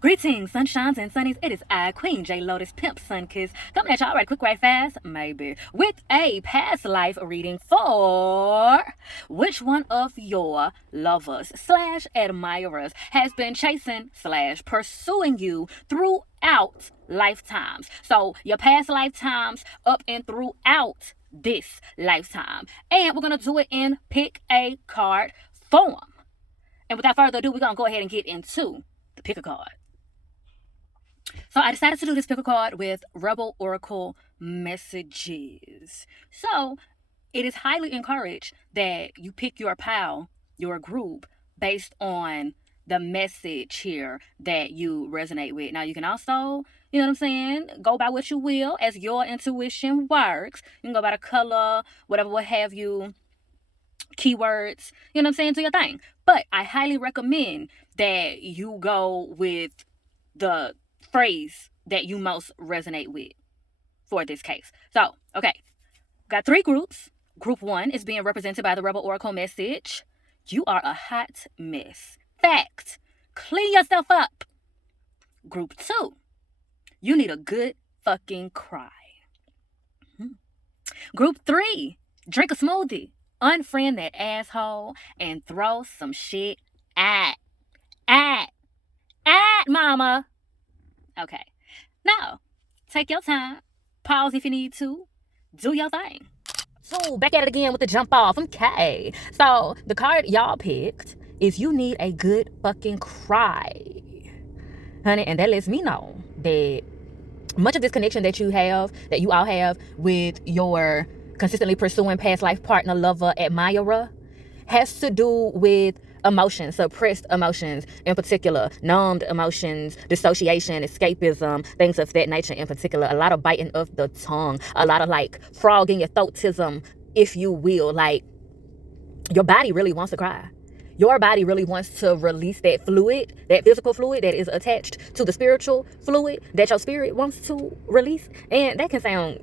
Greetings, sunshines and sunnies. It is I, Queen J Lotus Pimp Sunkiss, coming at y'all right quick, right fast, maybe, with a past life reading for which one of your lovers slash admirers has been chasing slash pursuing you throughout lifetimes. So your past lifetimes up and throughout this lifetime. And we're going to do it in pick a card form. And without further ado, we're going to go ahead and get into the pick a card. So I decided to do this pick a card with Rebel Oracle messages. So it is highly encouraged that you pick your pal, your group, based on the message here that you resonate with. Now you can also, you know what I'm saying, go by what you will as your intuition works. You can go by the color, whatever, what have you, keywords, you know what I'm saying, do your thing. But I highly recommend that you go with the phrase that you most resonate with for this case. So, okay, got 3 groups. Group 1 is being represented by the Rebel Oracle message. You are a hot mess. Fact. Clean yourself up. Group 2, you need a good fucking cry. Group 3, drink a smoothie, unfriend that asshole, and throw some shit at mama. Okay, now take your time, pause if you need to, do your thing. So back at it again with the jump off. Okay, so the card y'all picked is you need a good fucking cry, honey, and that lets me know that much of this connection that you all have with your consistently pursuing past life partner, lover, admirer, has to do with emotions, suppressed emotions in particular, numbed emotions, dissociation, escapism, things of that nature in particular. A lot of biting of the tongue, a lot of like frog in your throatism, if you will. Like, your body really wants to cry. Your body really wants to release that fluid, that physical fluid that is attached to the spiritual fluid that your spirit wants to release. And that can sound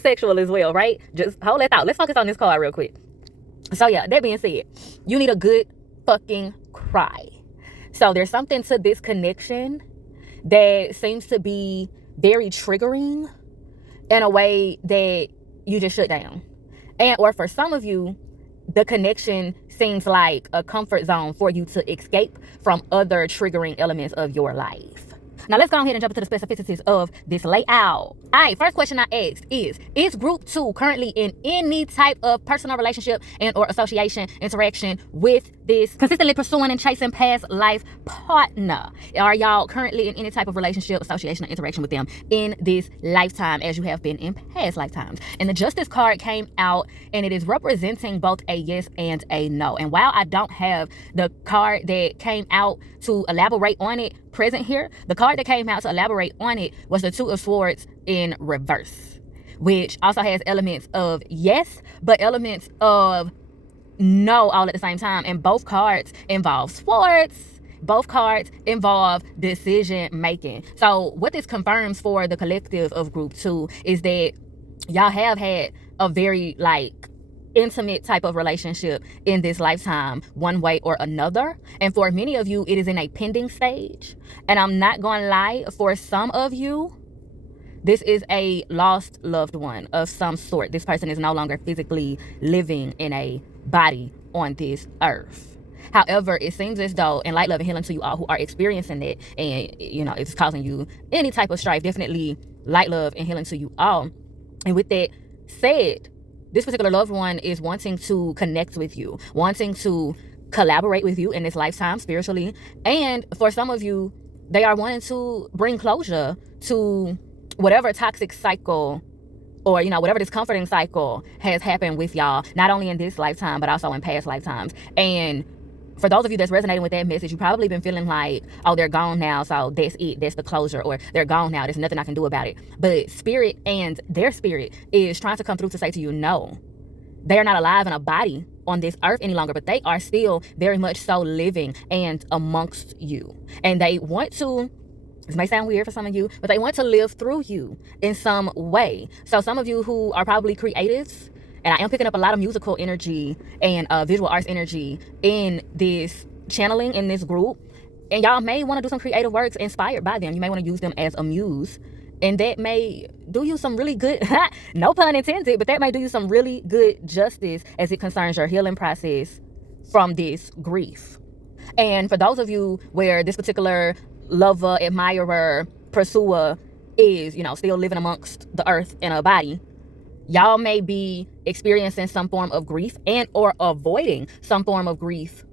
sexual as well, right? Just hold that thought. Let's focus on this card real quick. So yeah, that being said, you need a good fucking cry. So there's something to this connection that seems to be very triggering in a way that you just shut down. Or for some of you, the connection seems like a comfort zone for you to escape from other triggering elements of your life. Now let's go ahead and jump into the specificities of this layout. All right, first question I asked is group 2 currently in any type of personal relationship and or association interaction with this consistently pursuing and chasing past life partner? Are y'all currently in any type of relationship, association, or interaction with them in this lifetime as you have been in past lifetimes? And the Justice card came out and it is representing both a yes and a no. And while I don't have the card that came out to elaborate on it present here, the card that came out to elaborate on it was the 2 of Swords in reverse, which also has elements of yes, but elements of no all at the same time. And both cards involve swords. Both cards involve decision making. So what this confirms for the collective of group 2 is that y'all have had a very intimate type of relationship in this lifetime, one way or another. And for many of you, it is in a pending stage. And I'm not going to lie, for some of you, this is a lost loved one of some sort. This person is no longer physically living in a body on this earth. However, it seems as though, and light, love, and healing to you all who are experiencing it, and it's causing you any type of strife, definitely light, love, and healing to you all. And with that said, this particular loved one is wanting to connect with you, wanting to collaborate with you in this lifetime spiritually. And for some of you, they are wanting to bring closure to whatever toxic cycle or, whatever discomforting cycle has happened with y'all, not only in this lifetime, but also in past lifetimes. And for those of you that's resonating with that message, you've probably been feeling like, oh, they're gone now, so that's it, that's the closure, or they're gone now, there's nothing I can do about it. But spirit and their spirit is trying to come through to say to you, no, they are not alive in a body on this earth any longer, but they are still very much so living and amongst you. And they want to, this may sound weird for some of you, but they want to live through you in some way. So some of you who are probably creatives, and I am picking up a lot of musical energy and visual arts energy in this channeling, in this group, And y'all may want to do some creative works inspired by them. You may want to use them as a muse. And that may do you some really good, no pun intended, but that may do you some really good justice as it concerns your healing process from this grief. And for those of you where this particular lover, admirer, pursuer is, still living amongst the earth in a body, y'all may be experiencing some form of grief and or avoiding some form of grief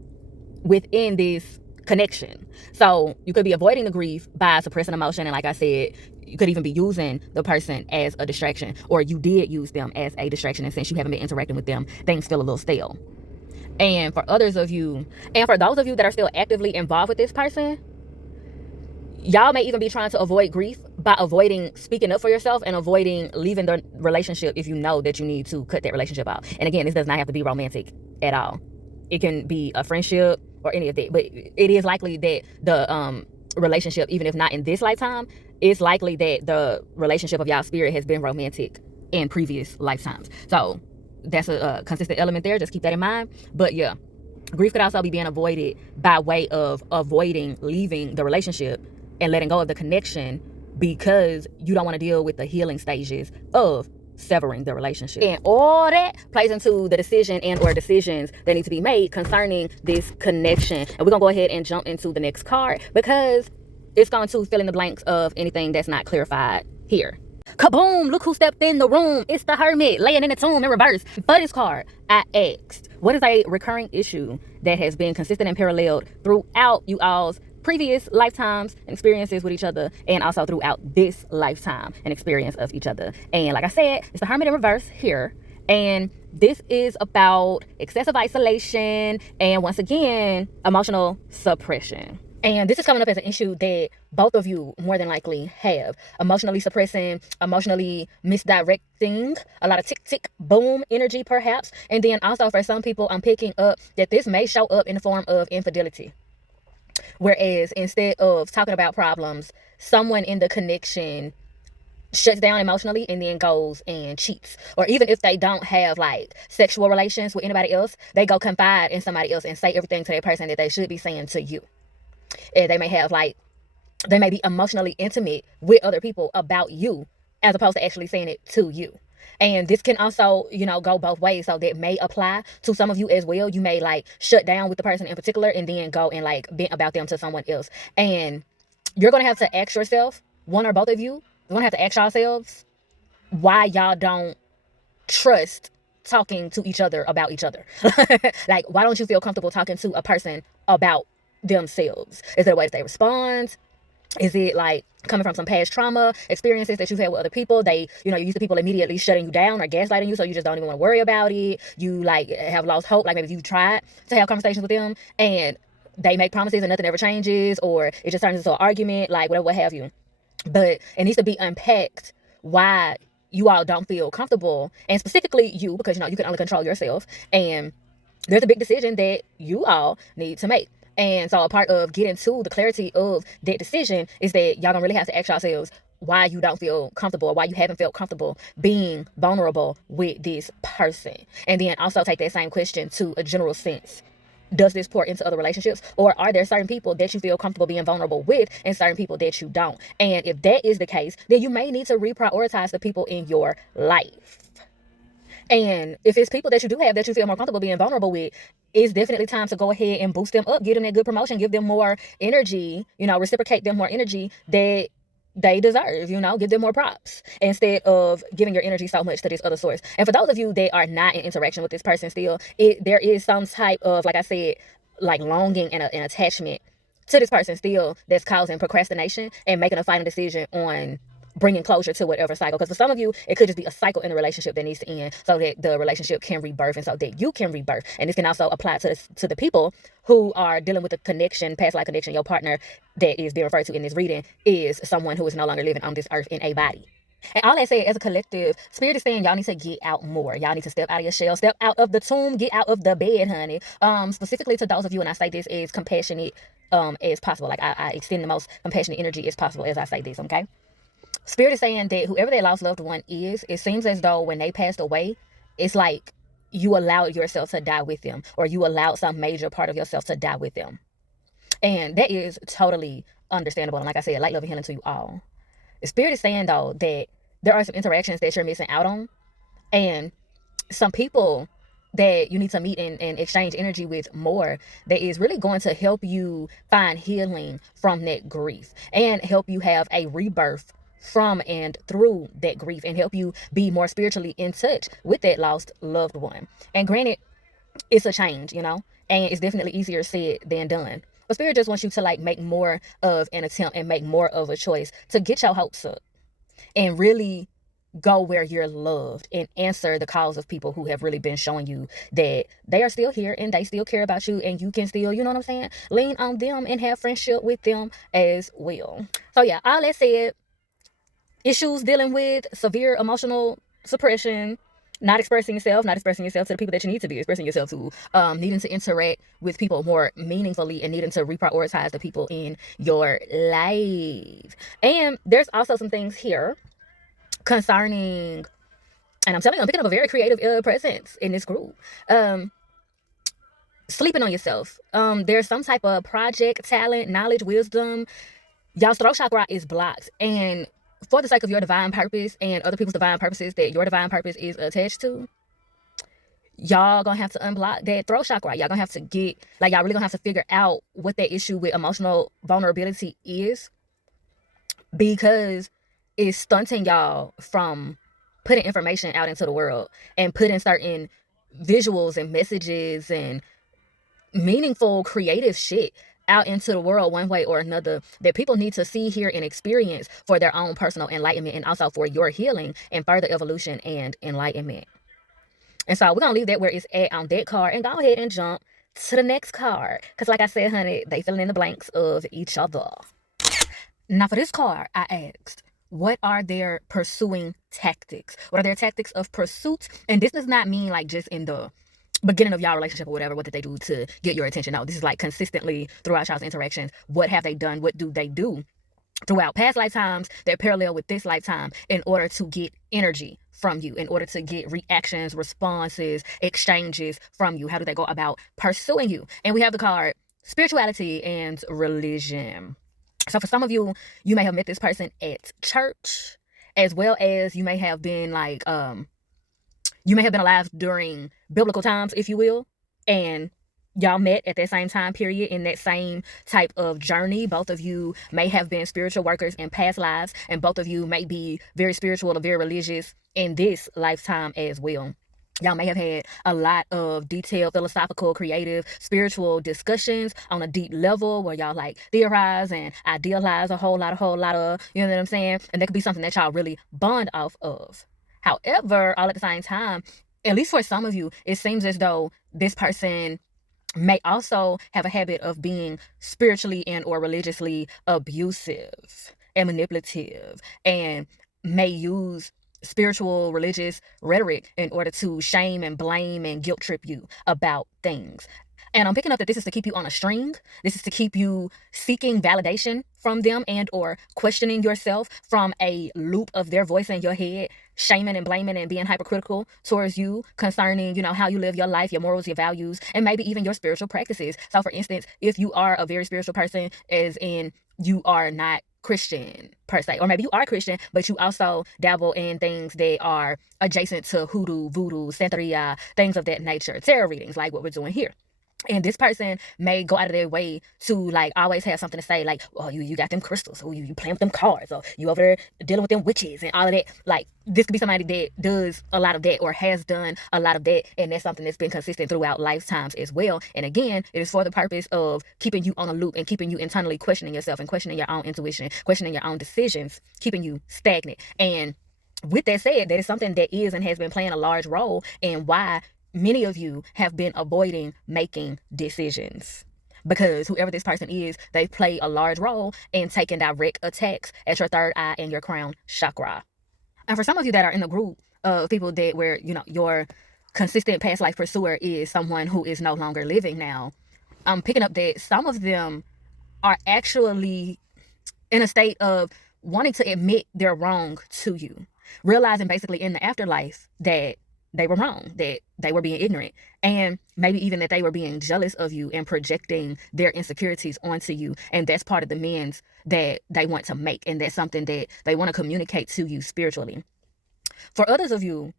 within this connection. So you could be avoiding the grief by suppressing emotion, and like I said, you could even be using the person as a distraction, or you did use them as a distraction, and since you haven't been interacting with them, things feel a little stale. And for those of you that are still actively involved with this person, y'all may even be trying to avoid grief by avoiding speaking up for yourself and avoiding leaving the relationship if you know that you need to cut that relationship out. And again, this does not have to be romantic at all. It can be a friendship or any of that, but it is likely that the relationship, even if not in this lifetime, it's likely that the relationship of y'all spirit has been romantic in previous lifetimes. So that's a consistent element there. Just keep that in mind. But yeah, grief could also be being avoided by way of avoiding leaving the relationship and letting go of the connection because you don't want to deal with the healing stages of severing the relationship. And all that plays into the decision and or decisions that need to be made concerning this connection. And we're going to go ahead and jump into the next card because it's going to fill in the blanks of anything that's not clarified here. Kaboom! Look who stepped in the room. It's the Hermit laying in the tomb in reverse. For this card, I asked, what is a recurring issue that has been consistent and paralleled throughout you all's previous lifetimes and experiences with each other, and also throughout this lifetime and experience of each other? And like I said, it's the Hermit in reverse here. And this is about excessive isolation and, once again, emotional suppression. And this is coming up as an issue that both of you more than likely have. Emotionally suppressing, emotionally misdirecting, a lot of tick, tick, boom energy perhaps. And then also for some people, I'm picking up that this may show up in the form of infidelity. Whereas instead of talking about problems, someone in the connection shuts down emotionally and then goes and cheats. Or even if they don't have like sexual relations with anybody else, they go confide in somebody else and say everything to that person that they should be saying to you. And they may be emotionally intimate with other people about you as opposed to actually saying it to you. And this can also, go both ways. So that may apply to some of you as well. You may like shut down with the person in particular and then go and like vent about them to someone else. And you're going to have to ask yourself, one or both of you, you're going to have to ask yourselves why y'all don't trust talking to each other about each other. Like, why don't you feel comfortable talking to a person about themselves? Is there a way that they respond? Is it like coming from some past trauma experiences that you've had with other people? You're used to people immediately shutting you down or gaslighting you, so you just don't even want to worry about it. You like have lost hope. Like maybe you tried to have conversations with them and they make promises and nothing ever changes, or it just turns into an argument, like whatever, what have you. But it needs to be unpacked why you all don't feel comfortable, and specifically you, because you can only control yourself, and there's a big decision that you all need to make. And so a part of getting to the clarity of that decision is that y'all gonna really have to ask yourselves why you don't feel comfortable, or why you haven't felt comfortable being vulnerable with this person. And then also take that same question to a general sense. Does this pour into other relationships, or are there certain people that you feel comfortable being vulnerable with and certain people that you don't? And if that is the case, then you may need to reprioritize the people in your life. And if it's people that you do have that you feel more comfortable being vulnerable with, it's definitely time to go ahead and boost them up, give them that good promotion, give them more energy, reciprocate them more energy that they deserve, give them more props instead of giving your energy so much to this other source. And for those of you that are not in interaction with this person still, there is some type of, like I said, like longing and an attachment to this person still that's causing procrastination and making a final decision on bringing closure to whatever cycle. Because for some of you, it could just be a cycle in the relationship that needs to end so that the relationship can rebirth and so that you can rebirth. And this can also apply to the people who are dealing with a connection, past life connection. Your partner that is being referred to in this reading is someone who is no longer living on this earth in a body. And all that said, as a collective, Spirit is saying y'all need to get out more. Y'all need to step out of your shell, step out of the tomb, get out of the bed, honey. Specifically to those of you, and I say this as compassionate as possible. Like I extend the most compassionate energy as possible as I say this, okay? Spirit is saying that whoever their lost loved one is, it seems as though when they passed away, it's like you allowed yourself to die with them, or you allowed some major part of yourself to die with them. And that is totally understandable. And like I said, light, love, and healing to you all. The spirit is saying though that there are some interactions that you're missing out on, and some people that you need to meet and exchange energy with more, that is really going to help you find healing from that grief and help you have a rebirth from and through that grief, and help you be more spiritually in touch with that lost loved one. And granted, it's a change, and it's definitely easier said than done. But spirit just wants you to like make more of an attempt and make more of a choice to get your hopes up and really go where you're loved and answer the calls of people who have really been showing you that they are still here and they still care about you, and you can still, you know what I'm saying, lean on them and have friendship with them as well. So yeah, all that said, issues dealing with severe emotional suppression, not expressing yourself to the people that you need to be expressing yourself to, needing to interact with people more meaningfully, and needing to reprioritize the people in your life. And there's also some things here concerning, and I'm telling you, I'm picking up a very creative presence in this group. Sleeping on yourself. There's some type of project, talent, knowledge, wisdom. Y'all's throat chakra is blocked, and for the sake of your divine purpose and other people's divine purposes that your divine purpose is attached to, y'all gonna have to unblock that throat chakra. Y'all gonna have to y'all really gonna have to figure out what that issue with emotional vulnerability is, because it's stunting y'all from putting information out into the world and putting certain visuals and messages and meaningful, creative shit out into the world one way or another that people need to see, hear, and experience for their own personal enlightenment, and also for your healing and further evolution and enlightenment. And so we're going to leave that where it's at on that card and go ahead and jump to the next card. Because like I said, honey, they filling in the blanks of each other. Now for this card, I asked, what are their pursuing tactics? What are their tactics of pursuit? And this does not mean like just in the beginning of y'all relationship or whatever, what did they do to get your attention? No, this is like consistently throughout y'all's interactions. What have they done? What do they do throughout past lifetimes that parallel with this lifetime in order to get energy from you, in order to get reactions, responses, exchanges from you? How do they go about pursuing you? And we have the card spirituality and religion. So for some of you, you may have met this person at church, as well as you may have been like, you may have been alive during biblical times, if you will, and y'all met at that same time period in that same type of journey. Both of you may have been spiritual workers in past lives, and both of you may be very spiritual or very religious in this lifetime as well. Y'all may have had a lot of detailed, philosophical, creative, spiritual discussions on a deep level where y'all like theorize and idealize a whole lot of, you know what I'm saying? And that could be something that y'all really bond off of. However, all at the same time, at least for some of you, it seems as though this person may also have a habit of being spiritually and or religiously abusive and manipulative, and may use spiritual religious rhetoric in order to shame and blame and guilt trip you about things. And I'm picking up that this is to keep you on a string. This is to keep you seeking validation from them and or questioning yourself from a loop of their voice in your head, shaming and blaming and being hypercritical towards you concerning, how you live your life, your morals, your values, and maybe even your spiritual practices. So for instance, if you are a very spiritual person, as in you are not Christian per se, or maybe you are Christian, but you also dabble in things that are adjacent to hoodoo, voodoo, santeria, things of that nature, tarot readings, like what we're doing here. And this person may go out of their way to like always have something to say, like, oh, you got them crystals, or you playing with them cards, or you over there dealing with them witches and all of that. Like, this could be somebody that does a lot of that or has done a lot of that, and that's something that's been consistent throughout lifetimes as well. And again, it is for the purpose of keeping you on a loop and keeping you internally questioning yourself and questioning your own intuition, questioning your own decisions, keeping you stagnant. And with that said, that is something that is and has been playing a large role in why many of you have been avoiding making decisions, because whoever this person is, they play a large role in taking direct attacks at your third eye and your crown chakra. And for some of you that are in the group of people that where, your consistent past life pursuer is someone who is no longer living now, I'm picking up that some of them are actually in a state of wanting to admit they're wrong to you, realizing basically in the afterlife that they were wrong, that they were being ignorant, and maybe even that they were being jealous of you and projecting their insecurities onto you. And that's part of the amends that they want to make, and that's something that they want to communicate to you spiritually. For others of you,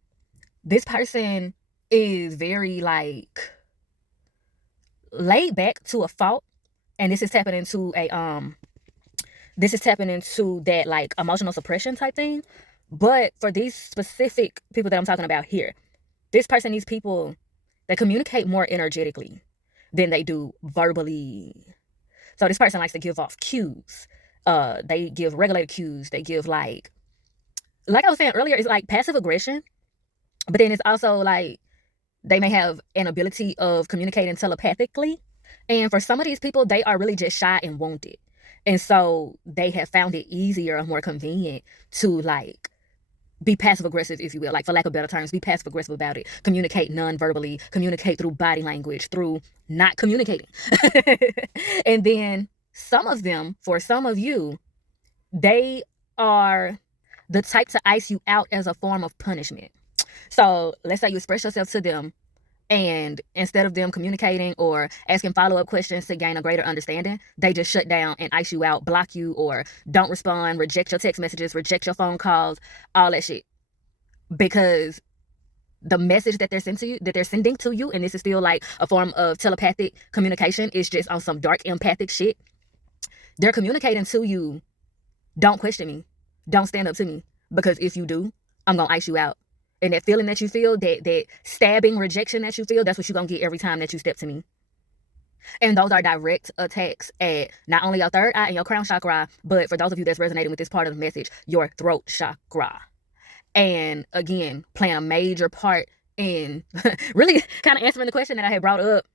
this person is very like laid back to a fault, and this is tapping into that like emotional suppression type thing. But for these specific people that I'm talking about here, this person needs people that communicate more energetically than they do verbally. So this person likes to give off cues. They give regulated cues. They give like I was saying earlier, it's like passive aggression, but then it's also like they may have an ability of communicating telepathically. And for some of these people, they are really just shy and wounded. And so they have found it easier or more convenient to like be passive aggressive, if you will, like for lack of better terms, be passive aggressive about it. Communicate non-verbally, communicate through body language, through not communicating. And then some of them, for some of you, they are the type to ice you out as a form of punishment. So let's say you express yourself to them, and instead of them communicating or asking follow-up questions to gain a greater understanding, they just shut down and ice you out, block you, or don't respond, reject your text messages, reject your phone calls, all that shit. Because the message that they're sending to you, and this is still like a form of telepathic communication, is just on some dark empathic shit. They're communicating to you, don't question me, don't stand up to me, because if you do, I'm gonna ice you out. And that feeling that you feel, that stabbing rejection that you feel, that's what you're going to get every time that you step to me. And those are direct attacks at not only your third eye and your crown chakra, but for those of you that's resonating with this part of the message, your throat chakra. And again, playing a major part in really kind of answering the question that I had brought up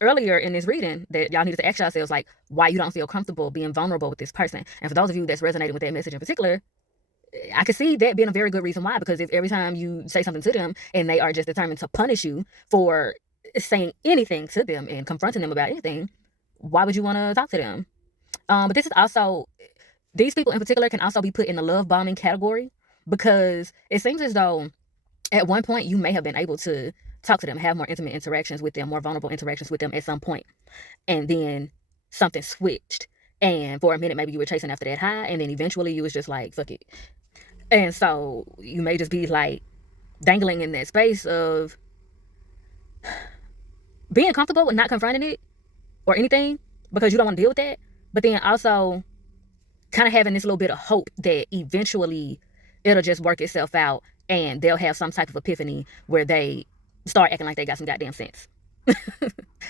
earlier in this reading, that y'all needed to ask yourselves, like, why you don't feel comfortable being vulnerable with this person. And for those of you that's resonating with that message in particular, I could see that being a very good reason why, because if every time you say something to them and they are just determined to punish you for saying anything to them and confronting them about anything, why would you want to talk to them? But this is also, these people in particular can also be put in the love bombing category, because it seems as though at one point you may have been able to talk to them, have more intimate interactions with them, more vulnerable interactions with them at some point, and then something switched. And for a minute, maybe you were chasing after that high, and then eventually you was just like, fuck it. And so you may just be like dangling in that space of being comfortable with not confronting it or anything because you don't want to deal with that. But then also kind of having this little bit of hope that eventually it'll just work itself out and they'll have some type of epiphany where they start acting like they got some goddamn sense.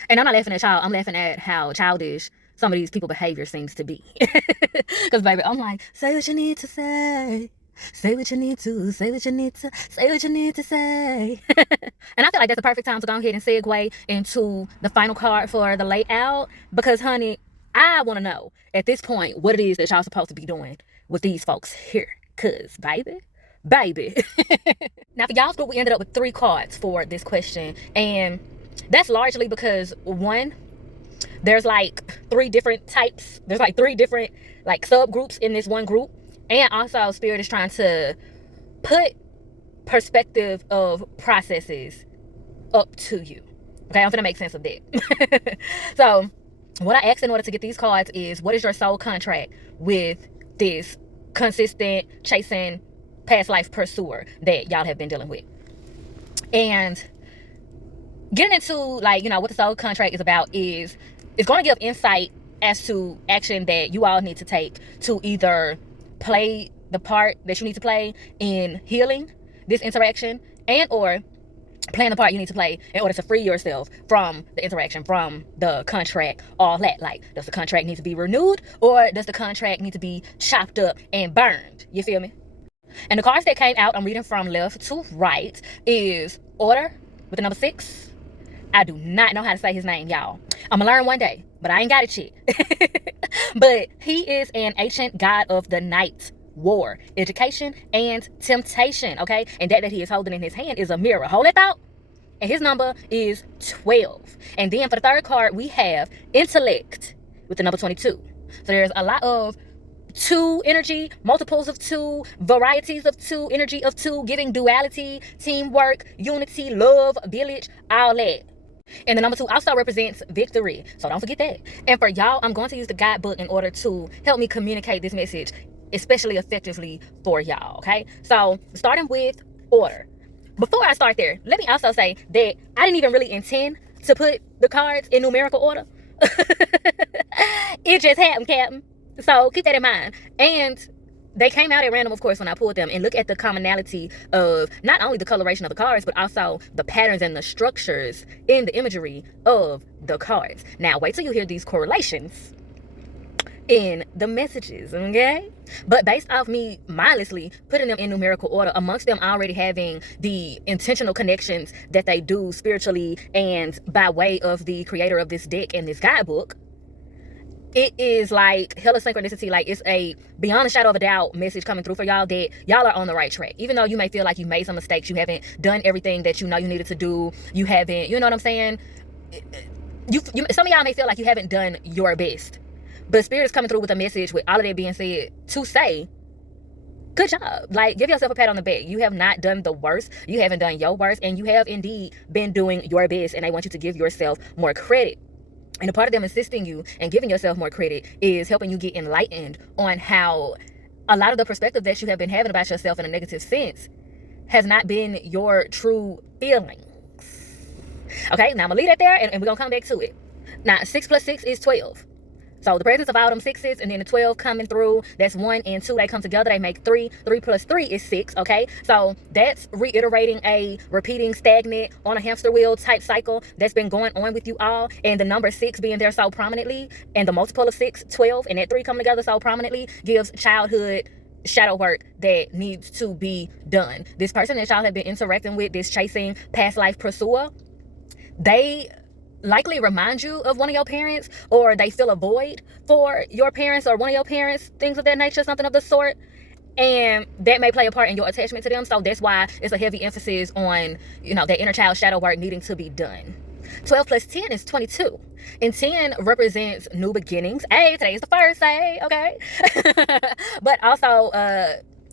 And I'm not laughing at y'all. I'm laughing at how childish some of these people's behavior seems to be. Because, baby, I'm like, say what you need to say. Say what you need to, say what you need to, say what you need to say. And I feel like that's the perfect time to go ahead and segue into the final card for the layout. Because, honey, I want to know at this point what it is that y'all supposed to be doing with these folks here. Because, baby. Now, for y'all's group, we ended up with 3 cards for this question. And that's largely because, one, there's like 3 different types. There's like 3 different like subgroups in this one group. And also, Spirit is trying to put perspective of processes up to you. Okay, I'm gonna make sense of that. So, what I asked in order to get these cards is, what is your soul contract with this consistent chasing past life pursuer that y'all have been dealing with? And getting into like, what the soul contract is about is it's going to give insight as to action that you all need to take to either play the part that you need to play in healing this interaction, and or playing the part you need to play in order to free yourself from the interaction, from the contract, all that. Like, does the contract need to be renewed, or does the contract need to be chopped up and burned? You feel me? And the cards that came out, I'm reading from left to right, is Order with the number 6. I do not know how to say his name, y'all. I'm gonna learn one day, but I ain't got it yet. But he is an ancient god of the night, war, education, and temptation, okay? And that he is holding in his hand is a mirror. Hold that thought. And his number is 12. And then for the third card, we have intellect with the number 22. So there's a lot of two energy, multiples of two, varieties of two, energy of two, giving duality, teamwork, unity, love, village, all that. And the number 2 also represents victory. So don't forget that. And for y'all, I'm going to use the guidebook in order to help me communicate this message, especially effectively for y'all, okay? So starting with order. Before I start there, let me also say that I didn't even really intend to put the cards in numerical order. It just happened, Captain. So keep that in mind. And they came out at random, of course, when I pulled them, and look at the commonality of not only the coloration of the cards, but also the patterns and the structures in the imagery of the cards. Now, wait till you hear these correlations in the messages, okay? But based off me mindlessly putting them in numerical order, amongst them already having the intentional connections that they do spiritually and by way of the creator of this deck and this guidebook, it is like hella synchronicity. Like, it's a beyond a shadow of a doubt message coming through for y'all that y'all are on the right track. Even though you may feel like you made some mistakes, you haven't done everything that you know you needed to do, you haven't, you know what I'm saying? Some of y'all may feel like you haven't done your best. But Spirit is coming through with a message with all of that being said to say, good job. Like, give yourself a pat on the back. You have not done the worst. You haven't done your worst. And you have indeed been doing your best. And they want you to give yourself more credit. And a part of them assisting you and giving yourself more credit is helping you get enlightened on how a lot of the perspective that you have been having about yourself in a negative sense has not been your true feelings. Okay, now I'm going to leave that there and we're going to come back to it. Now, 6 plus 6 is 12. So the presence of all them 6s and then the 12 coming through, that's 1 and 2. They come together, they make 3. 3 plus 3 is 6, okay? So that's reiterating a repeating stagnant on a hamster wheel type cycle that's been going on with you all. And the number 6 being there so prominently, and the multiple of 6, 12, and that 3 coming together so prominently gives childhood shadow work that needs to be done. This person that y'all have been interacting with, this chasing past life pursuer, they likely remind you of one of your parents, or they fill a void for your parents or one of your parents, things of that nature, something of the sort. And that may play a part in your attachment to them. So that's why it's a heavy emphasis on, you know, that inner child shadow work needing to be done. 12 plus 10 is 22. And 10 represents new beginnings. Hey, today's the first, hey, okay? But also,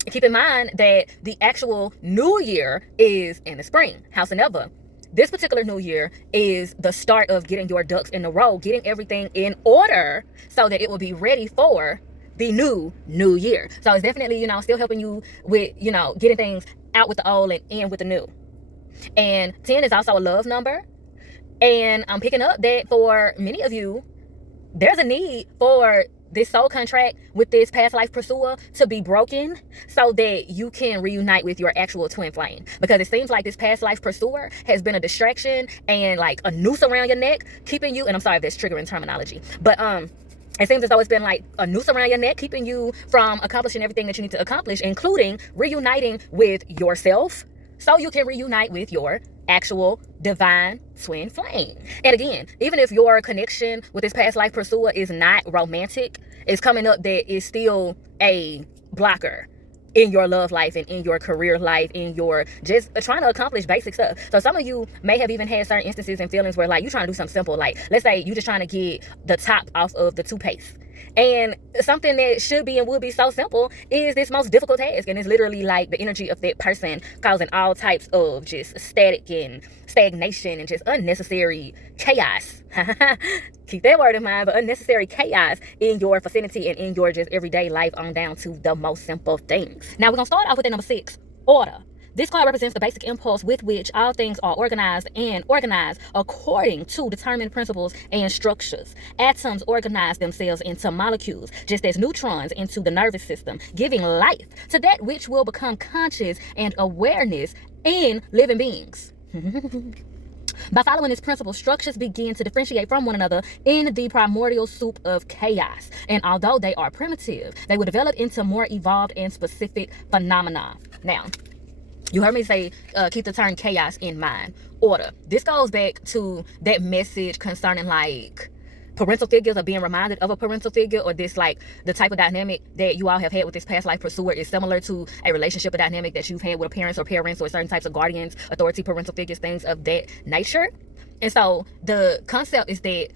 keep in mind that the actual new year is in the spring. Howsoever, this particular new year is the start of getting your ducks in a row, getting everything in order so that it will be ready for the new year. So it's definitely, you know, still helping you with, you know, getting things out with the old and in with the new. And 10 is also a love number. And I'm picking up that for many of you, there's a need for this soul contract with this past life pursuer to be broken so that you can reunite with your actual twin flame. Because it seems like this past life pursuer has been a distraction and like a noose around your neck, keeping you, and I'm sorry if that's triggering terminology, but it seems as though it's been like a noose around your neck, keeping you from accomplishing everything that you need to accomplish, including reuniting with yourself so you can reunite with your actual divine twin flame. And again, even if your connection with this past life pursuer is not romantic, it's coming up that is still a blocker in your love life and in your career life, in your just trying to accomplish basic stuff. So some of you may have even had certain instances and feelings where like you're trying to do something simple, like let's say you're just trying to get the top off of the toothpaste. And something that should be and would be so simple is this most difficult task. And it's literally like the energy of that person causing all types of just static and stagnation and just unnecessary chaos. Keep that word in mind, but unnecessary chaos in your vicinity and in your just everyday life on down to the most simple things. Now we're going to start off with the number 6, order. This card represents the basic impulse with which all things are organized and organized according to determined principles and structures. Atoms organize themselves into molecules, just as neutrons into the nervous system, giving life to that which will become conscious and awareness in living beings. By following this principle, structures begin to differentiate from one another in the primordial soup of chaos. And although they are primitive, they will develop into more evolved and specific phenomena. Now, you heard me say, keep the term chaos in mind. Order. This goes back to that message concerning like parental figures or being reminded of a parental figure, or this like the type of dynamic that you all have had with this past life pursuer is similar to a relationship or dynamic that you've had with parents or certain types of guardians, authority, parental figures, things of that nature. And so the concept is that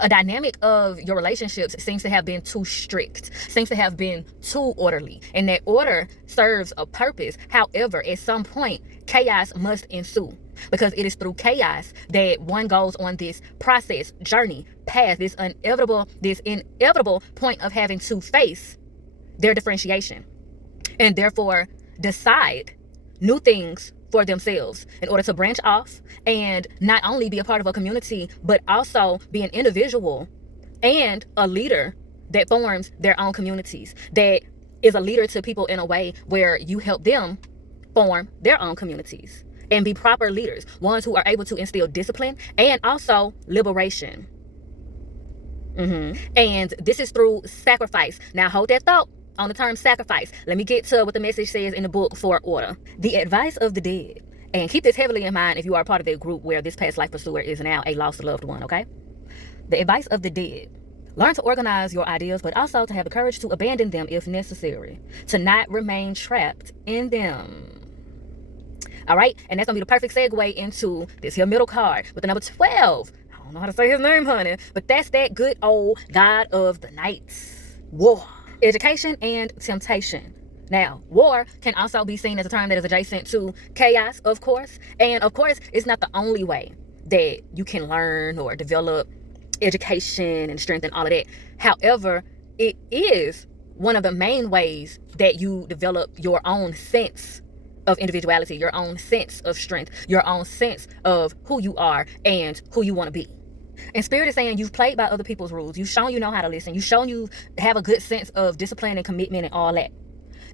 a dynamic of your relationships seems to have been too strict, seems to have been too orderly, and that order serves a purpose. However, at some point, chaos must ensue, because it is through chaos that one goes on this process, journey, path, this inevitable point of having to face their differentiation and therefore decide new things for themselves in order to branch off and not only be a part of a community, but also be an individual and a leader that forms their own communities, that is a leader to people in a way where you help them form their own communities and be proper leaders, ones who are able to instill discipline and also liberation. And this is through sacrifice. Now hold that thought on the term sacrifice. Let me get to what the message says in the book for order. The advice of the dead. And keep this heavily in mind if you are part of that group where this past life pursuer is now a lost loved one, okay? The advice of the dead. Learn to organize your ideas, but also to have the courage to abandon them if necessary. To not remain trapped in them. All right? And that's going to be the perfect segue into this here middle card with the number 12. I don't know how to say his name, honey, but that's that good old God of the Nights. War. Education and temptation. Now, war can also be seen as a term that is adjacent to chaos, of course. And of course, it's not the only way that you can learn or develop education and strength and all of that. However, it is one of the main ways that you develop your own sense of individuality, your own sense of strength, your own sense of who you are and who you want to be. And Spirit is saying you've played by other people's rules. You've shown you know how to listen. You've shown you have a good sense of discipline and commitment and all that.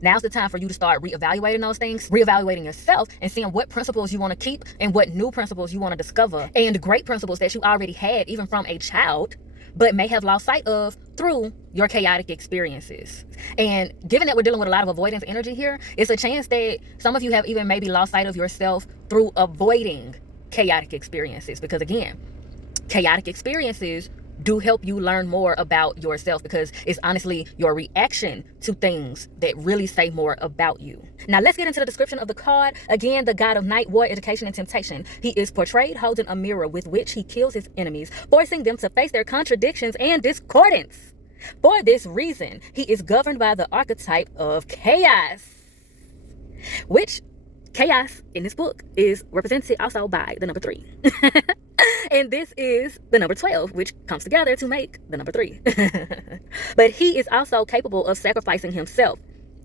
Now's the time for you to start reevaluating those things, reevaluating yourself and seeing what principles you want to keep and what new principles you want to discover, and great principles that you already had even from a child, but may have lost sight of through your chaotic experiences. And given that we're dealing with a lot of avoidance energy here, it's a chance that some of you have even maybe lost sight of yourself through avoiding chaotic experiences. Because again, chaotic experiences do help you learn more about yourself, because it's honestly your reaction to things that really say more about you. Now let's get into the description of the card. Again, the God of Night, War, Education, and Temptation. He is portrayed holding a mirror with which he kills his enemies, forcing them to face their contradictions and discordance. For this reason, he is governed by the archetype of chaos, which chaos in this book is represented also by the number 3. And this is the number 12, which comes together to make the number 3. But he is also capable of sacrificing himself,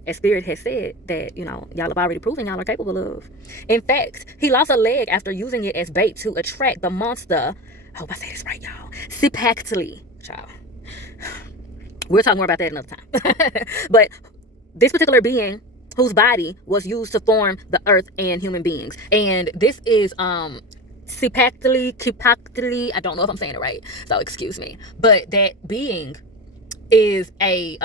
as Spirit has said that, y'all have already proven y'all are capable of. In fact, he lost a leg after using it as bait to attract the monster. I hope I say this right, y'all. Sipactly. Child. We'll talk more about that another time. But this particular being, whose body was used to form the earth and human beings. And this is Kipactly, I don't know if I'm saying it right, so excuse me. But that being is a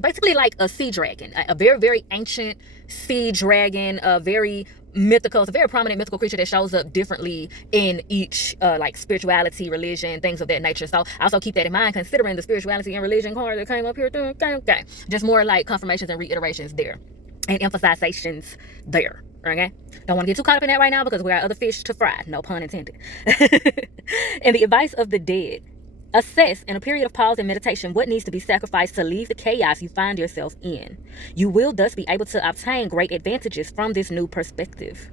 basically like a sea dragon, a very, very ancient sea dragon, a very mythical, it's a very prominent mythical creature that shows up differently in each like spirituality, religion, things of that nature. So also keep that in mind, considering the spirituality and religion card that came up here too. Okay. Just more like confirmations and reiterations there, and emphasizations there. Okay, don't want to get too caught up in that right now because we got other fish to fry, no pun intended. And the advice of the dead. Assess in a period of pause and meditation what needs to be sacrificed to leave the chaos you find yourself in. You will thus be able to obtain great advantages from this new perspective.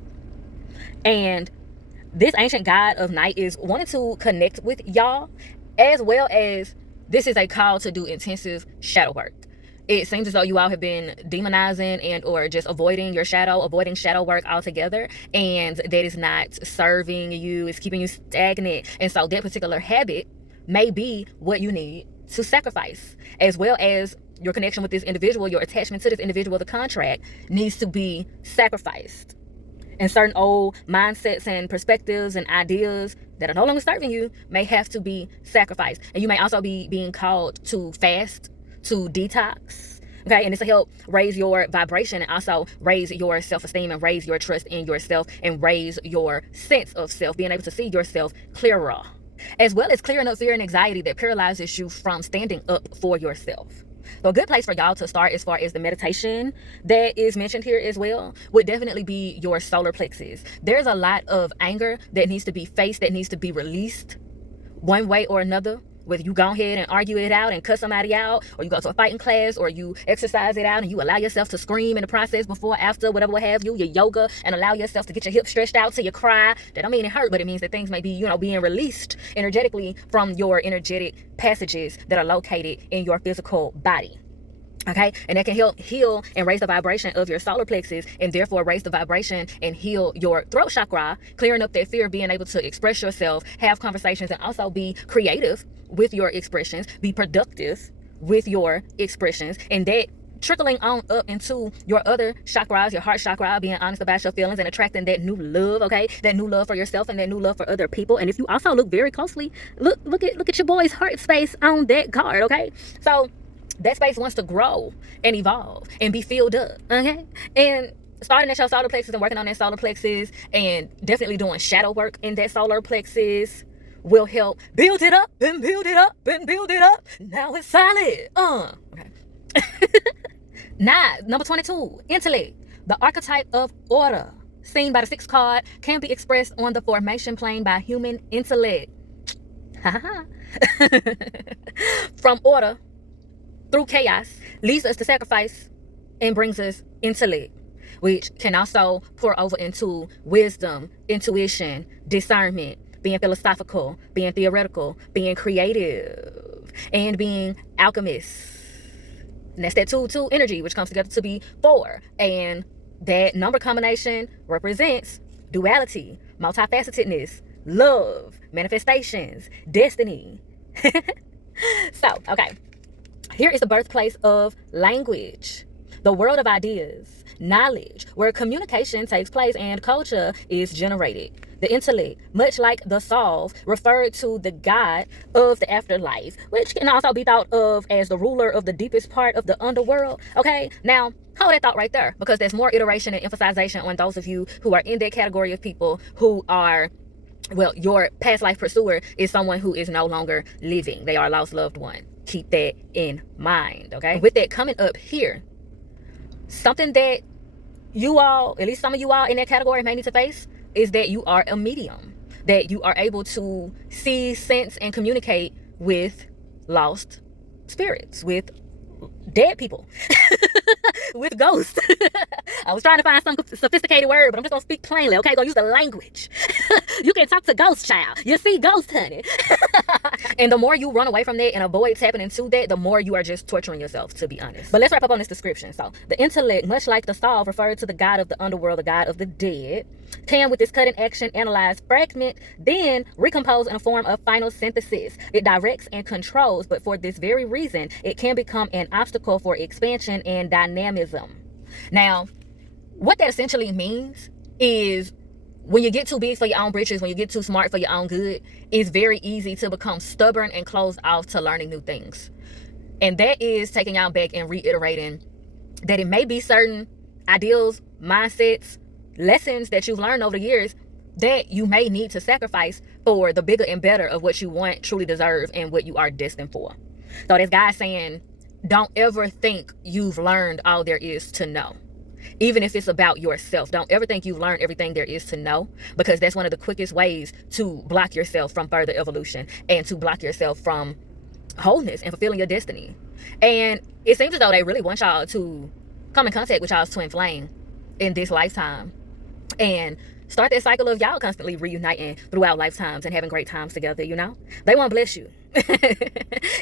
And this ancient God of night is wanting to connect with y'all, as well as this is a call to do intensive shadow work. It seems as though you all have been demonizing and or just avoiding shadow work altogether, and that is not serving you. It's keeping you stagnant. And so that particular habit may be what you need to sacrifice, as well as your connection with this individual, your attachment to this individual, the contract needs to be sacrificed. And certain old mindsets and perspectives and ideas that are no longer serving you may have to be sacrificed. And you may also be being called to fast, to detox, okay? And this will help raise your vibration and also raise your self-esteem and raise your trust in yourself and raise your sense of self, being able to see yourself clearer, as well as clearing up fear and anxiety that paralyzes you from standing up for yourself. So a good place for y'all to start as far as the meditation that is mentioned here as well would definitely be your solar plexus. There's a lot of anger that needs to be faced, that needs to be released one way or another Whether you go ahead and argue it out and cuss somebody out, or you go to a fighting class, or you exercise it out and you allow yourself to scream in the process before, after, whatever, what have you, your yoga, and allow yourself to get your hips stretched out till you cry. That don't mean it hurt, but it means that things may be, being released energetically from your energetic passages that are located in your physical body. Okay, and that can help heal and raise the vibration of your solar plexus, and therefore raise the vibration and heal your throat chakra, clearing up that fear of being able to express yourself, have conversations, and also be creative with your expressions, be productive with your expressions, and that trickling on up into your other chakras, your heart chakra, being honest about your feelings and attracting that new love, okay? That new love for yourself and that new love for other people. And if you also look very closely, look at your boy's heart space on that card, okay? So that space wants to grow and evolve and be filled up, okay? And starting at your solar plexus and working on that solar plexus, and definitely doing shadow work in that solar plexus, will help build it up and build it up and build it up. Now it's solid. Okay. Number 22, intellect. The archetype of order, seen by the 6th card, can be expressed on the formation plane by human intellect. From order through chaos leads us to sacrifice and brings us intellect, which can also pour over into wisdom, intuition, discernment, being philosophical, being theoretical, being creative, and being alchemists. And that's that 2-2 energy, which comes together to be 4. And that number combination represents duality, multifacetedness, love, manifestations, destiny. So, okay. Here is the birthplace of language, the world of ideas, knowledge, where communication takes place and culture is generated. The intellect, much like the soul, referred to the God of the afterlife, which can also be thought of as the ruler of the deepest part of the underworld. Okay, now hold that thought right there, because there's more iteration and emphasization on those of you who are in that category of people who are, well, your past life pursuer is someone who is no longer living. They are a lost loved one. Keep that in mind, okay? With that coming up here, something that you all, at least some of you all in that category, may need to face is that you are a medium, that you are able to see, sense, and communicate with lost spirits, with dead people, with ghosts. I was trying to find some sophisticated word, but I'm just gonna speak plainly, okay? Gonna use the language. You can talk to ghost, child. You see ghost, honey. And the more you run away from that and avoid tapping into that, the more you are just torturing yourself, to be honest. But let's wrap up on this description. So the intellect, much like the soul, referred to the God of the underworld, the God of the dead, can with its cutting action analyze, fragment, then recompose in a form of final synthesis. It directs and controls, but for this very reason, it can become an obstacle for expansion and dynamism. Now, what that essentially means is when you get too big for your own britches, when you get too smart for your own good, it's very easy to become stubborn and closed off to learning new things. And that is taking y'all back and reiterating that it may be certain ideals, mindsets, lessons that you've learned over the years that you may need to sacrifice for the bigger and better of what you want, truly deserve, and what you are destined for. So this guy saying, don't ever think you've learned all there is to know. Even if it's about yourself, don't ever think you've learned everything there is to know, because that's one of the quickest ways to block yourself from further evolution and to block yourself from wholeness and fulfilling your destiny. And it seems as though they really want y'all to come in contact with y'all's twin flame in this lifetime and start that cycle of y'all constantly reuniting throughout lifetimes and having great times together. They want to bless you.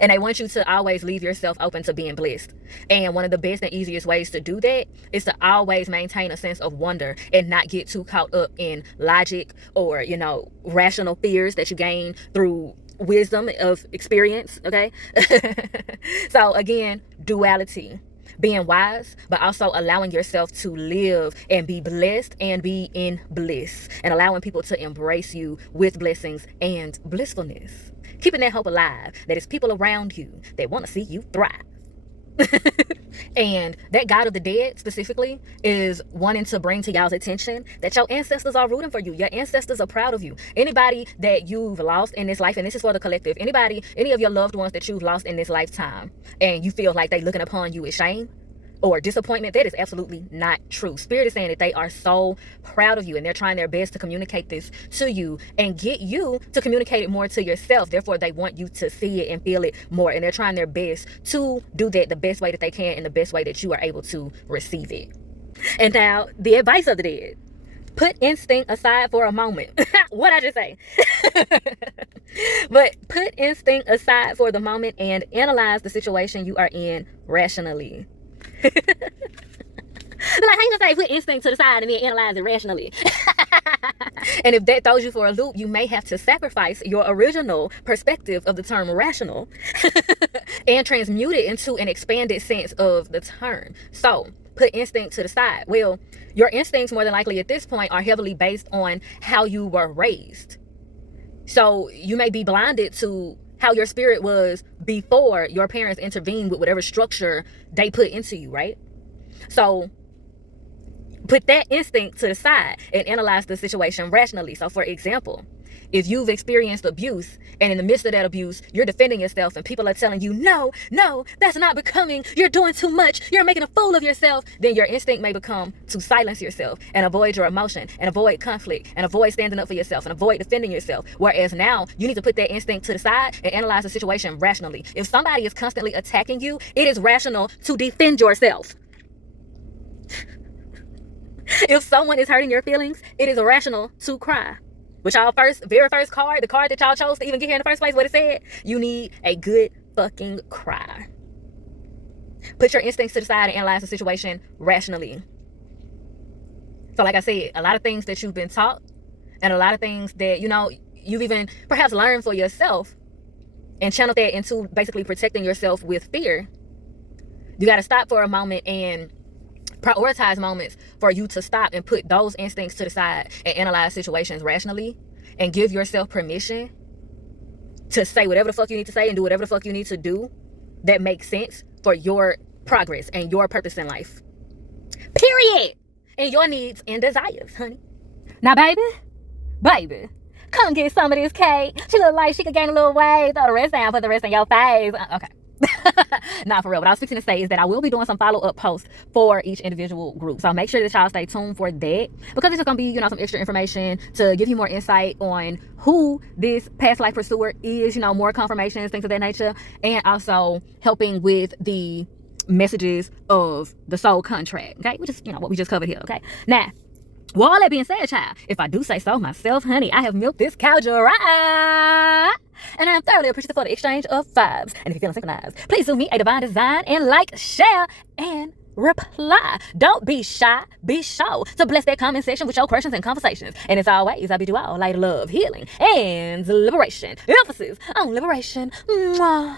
And they want you to always leave yourself open to being blessed. And one of the best and easiest ways to do that is to always maintain a sense of wonder and not get too caught up in logic or, rational fears that you gain through wisdom of experience. Okay. So again, duality, being wise, but also allowing yourself to live and be blessed and be in bliss, and allowing people to embrace you with blessings and blissfulness. Keeping that hope alive, that it's people around you that want to see you thrive. And that God of the dead specifically is wanting to bring to y'all's attention that your ancestors are rooting for you. Your ancestors are proud of you. Anybody that you've lost in this life, and this is for the collective, any of your loved ones that you've lost in this lifetime, and you feel like they looking upon you with shame, or disappointment, that is absolutely not true. Spirit is saying that they are so proud of you, and they're trying their best to communicate this to you and get you to communicate it more to yourself. Therefore, they want you to see it and feel it more, and they're trying their best to do that the best way that they can, in the best way that you are able to receive it. And now, the advice of the dead: put instinct aside for a moment. What I just say? But put instinct aside for the moment and analyze the situation you are in rationally. Like, how you gonna say put instinct to the side and then analyze it rationally? And if that throws you for a loop, you may have to sacrifice your original perspective of the term rational and transmute it into an expanded sense of the term. So put instinct to the side. Well, your instincts more than likely at this point are heavily based on how you were raised. So you may be blinded to how your spirit was before your parents intervened with whatever structure they put into you, right? So put that instinct to the side and analyze the situation rationally. So for example, if you've experienced abuse and in the midst of that abuse, you're defending yourself and people are telling you, no, that's not becoming, you're doing too much, you're making a fool of yourself, then your instinct may become to silence yourself and avoid your emotion and avoid conflict and avoid standing up for yourself and avoid defending yourself. Whereas now you need to put that instinct to the side and analyze the situation rationally. If somebody is constantly attacking you, it is rational to defend yourself. If someone is hurting your feelings, it is irrational to cry. Which y'all very first card, the card that y'all chose to even get here in the first place, what it said, you need a good fucking cry. Put your instincts to the side and analyze the situation rationally. So like I said, a lot of things that you've been taught and a lot of things that, you've even perhaps learned for yourself and channeled that into basically protecting yourself with fear. You got to stop for a moment and prioritize moments for you to stop and put those instincts to the side and analyze situations rationally and give yourself permission to say whatever the fuck you need to say and do whatever the fuck you need to do that makes sense for your progress and your purpose in life. Period. And your needs and desires, honey. Now, baby, come get some of this cake. She look like she could gain a little weight, throw the rest down, put the rest in your face. Okay. Not for real. What I was fixing to say is that I will be doing some follow-up posts for each individual group. So make sure that y'all stay tuned for that, because it's going to be, some extra information to give you more insight on who this past life pursuer is, more confirmations, things of that nature, and also helping with the messages of the soul contract. Okay, which is, what we just covered here. Okay, now, with all that being said, child, if I do say so myself, honey, I have milked this cow dry. And I'm thoroughly appreciative for the exchange of vibes. And if you're feeling synchronized, please do me a divine design and like, share, and reply. Don't be shy, be sure to bless that comment section with your questions and conversations. And as always, I bid you all light, love, healing, and liberation. Emphasis on liberation. Mwah.